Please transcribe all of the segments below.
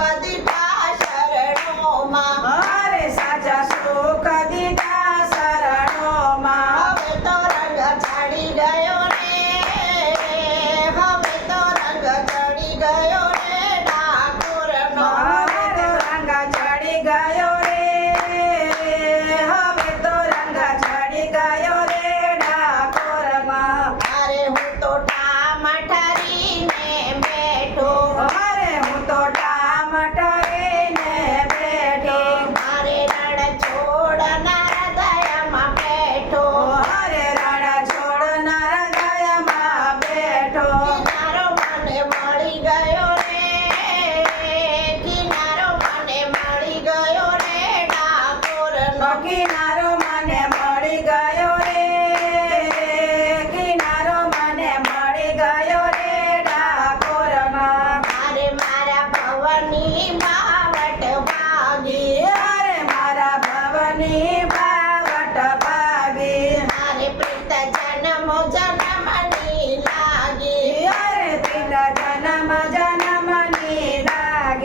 everybody, bye.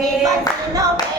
Happy know.